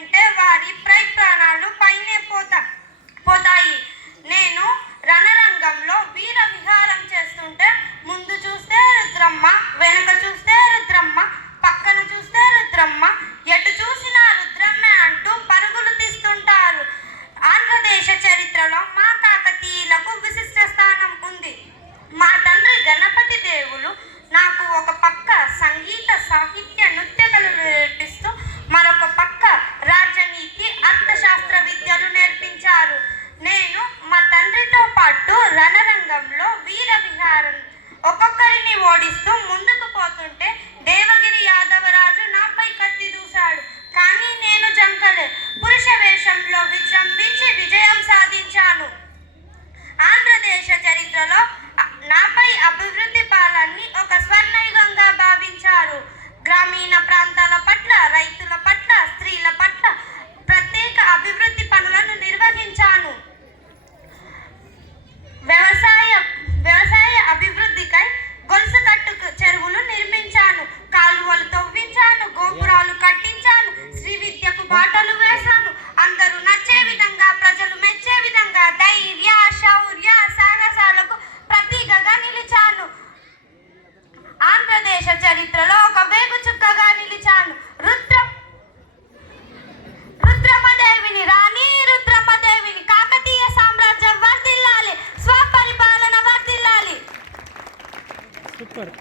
తింటే వారి ప్రై ప్రాణాలు పైనే పోతా పోతాయి. నేను రణరంగంలో వీర విహారం చేస్తుంటే ముందు చూస్తే రుద్రమ్మ వెనుక చూస్తే రుద్రమ్మ పక్కన చూస్తే రుద్రమ్మ ఎటు చూసినా రుద్రమ్మ అంటూ పరుగులు తీస్తుంటారు. ఆంధ్రదేశ చరిత్రలో మా కాకతీయులకు విశిష్ట స్థానం ఉంది. మా తండ్రి గణపతి దేవులు నాకు ఒక పక్క సంగీత సాహిత్య చరిత్రలో నాపై అభివృద్ధి పాలన్ని ఒక స్వర్ణయుగంగా భావించారు. గ్రామీణ ప్రాంతాల పట్ల రైతుల పట్ల స్త్రీల పట్ల ప్రత్యేక అభివృద్ధి పనులను నిర్వహించాను. వ్యవసాయ వ్యవసాయ అభివృద్ధికై గొలుసు కట్టు చెరువులు నిర్మించాను. కాలువలు తవ్వించాను గోపురాలు కట్టించాను శ్రీ విద్యకు బాటలు వేశాను. అందరూ నచ్చే విధంగా ప్రజలు మెచ్చే విధంగా ధైర్య ఆంధ్రదేశ చరిత్రలో ఒక వేగు చుక్కగా నిలిచాను. రుద్ర. దేవిని రాణి రుద్రమదేవిని కాకతీయ సామ్రాజ్యం వర్దిల్లాలి స్వపరిపాలన వర్దిల్లాలి సూపర్.